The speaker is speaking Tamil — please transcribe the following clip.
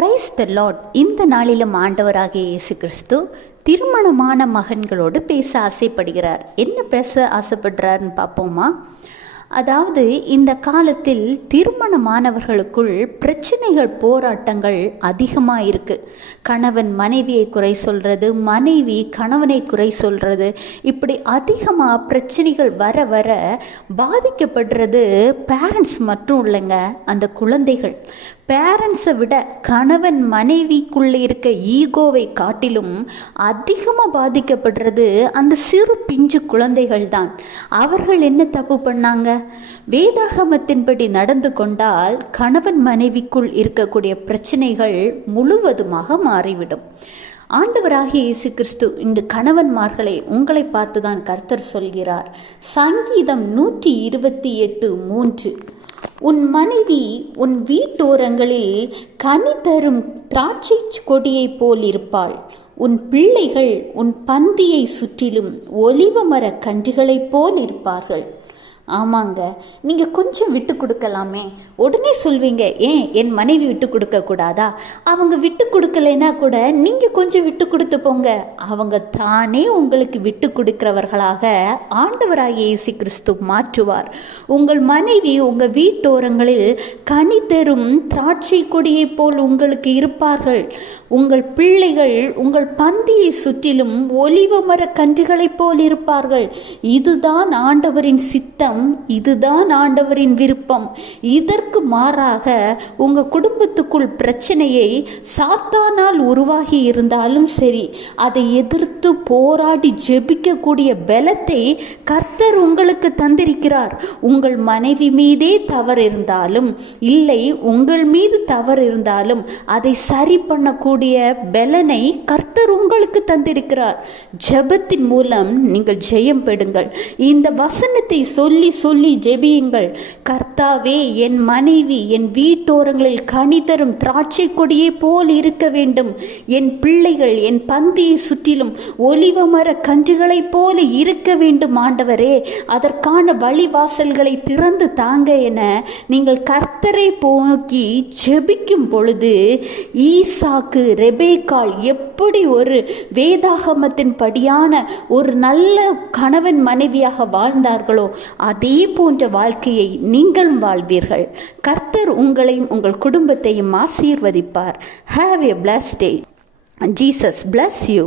Praise the Lord. இந்த நாளிலும் ஆண்டவராகிய இயேசு கிறிஸ்து திருமணமான மகன்களோடு பேச ஆசைப்படுகிறார். என்ன பேச ஆசைப்படுறாருன்னு பார்ப்போமா? அதாவது இந்த காலத்தில் திருமணமானவர்களுக்குள் பிரச்சனைகள், போராட்டங்கள் அதிகமாக இருக்குது. கணவன் மனைவியை குறை சொல்கிறது, மனைவி கணவனை குறை சொல்கிறது, இப்படி அதிகமாக பிரச்சனைகள் வர வர பாதிக்கப்படுறது பேரண்ட்ஸ் மட்டும் இல்லைங்க, அந்த குழந்தைகள். பேரண்ட்ஸை விட கணவன் மனைவிக்குள்ளே இருக்க ஈகோவை காட்டிலும் அதிகமாக பாதிக்கப்படுறது அந்த சிறு பிஞ்சு குழந்தைகள் தான். அவர்கள் என்ன தப்பு பண்ணாங்க? வேதாகமத்தின்படி நடந்து கொண்டால் கணவன் மனைவிக்குள் இருக்கக்கூடிய பிரச்சனைகள் முழுவதுமாக மாறிவிடும். ஆண்டவராகிய இயேசு கிறிஸ்து இந்த கணவன்மார்களை உங்களை பார்த்து தான் கர்த்தர் சொல்கிறார். சங்கீதம் 128:3, உன் மனைவி உன் வீட்டோரங்களில் கனி தரும் திராட்சை கொடியைப் போல் இருப்பாள். உன் பிள்ளைகள் உன் பந்தியை சுற்றிலும் ஒலிவ மர கன்றுகளைப் போல் இருப்பார்கள். ஆமாங்க, நீங்கள் கொஞ்சம் விட்டு கொடுக்கலாமே. உடனே சொல்வீங்க, ஏன் என் மனைவி விட்டு கொடுக்கக்கூடாதா? அவங்க விட்டு கொடுக்கலைன்னா கூட நீங்கள் கொஞ்சம் விட்டு கொடுத்து போங்க. அவங்க தானே உங்களுக்கு விட்டு கொடுக்கிறவர்களாக ஆண்டவராகிய இயேசு கிறிஸ்து மாற்றுவார். உங்கள் மனைவி உங்கள் வீட்டோரங்களில் கனி தரும் திராட்சை கொடியைப் போல் உங்களுக்கு இருப்பார்கள். உங்கள் பிள்ளைகள் உங்கள் பந்தியை சுற்றிலும் ஒலிவ மர கன்றுகளைப் போல் இருப்பார்கள். இதுதான் ஆண்டவரின் சித்தம், இதுதான் ஆண்டவரின் விருப்பம். இதற்கு மாறாக உங்க குடும்பத்துக்குள் பிரச்சனையை சாத்தானால் உருவாகி இருந்தாலும் சரி, அதை எதிர்த்து போராடி ஜெபிக்கக்கூடிய பலத்தை கர்த்தர் உங்களுக்கு தந்திருக்கிறார். உங்கள் மனைவி மீதே தவறு இருந்தாலும், இல்லை உங்கள் மீது தவறு இருந்தாலும், அதை சரி பண்ணக்கூடிய பலனை கர்த்தர் உங்களுக்கு தந்திருக்கிறார். ஜெபத்தின் மூலம் நீங்கள் ஜெயம் பெறுங்கள். இந்த வசனத்தை சொல்லி சொல்லி ஜெபியுங்கள். கர்த்தாவே, என் மனைவி என் வீட்டோரங்களில் கனி தரும் திராட்சை கொடியை போல் இருக்க வேண்டும். என் பிள்ளைகள் என் பந்தியை சுற்றிலும் ஒலிவ மர கன்றுகளைப் போல இருக்க வேண்டும். ஆண்டவரே, அதற்கான வழிவாசல்களை திறந்து தாங்க என நீங்கள் கர்த்தரை போக்கி ஜெபிக்கும் பொழுது, ஈசாக்கு ரெபேக்காள் எப்படி ஒரு வேதாகமத்தின் படியான ஒரு நல்ல கணவன் மனைவியாக வாழ்ந்தார்களோ, அதே போன்ற வாழ்க்கையை நீங்களும் வாழ்வீர்கள். கர்த்தர் உங்களையும் உங்கள் குடும்பத்தையும் ஆசீர்வதிப்பார். Have a blessed day. Jesus bless you.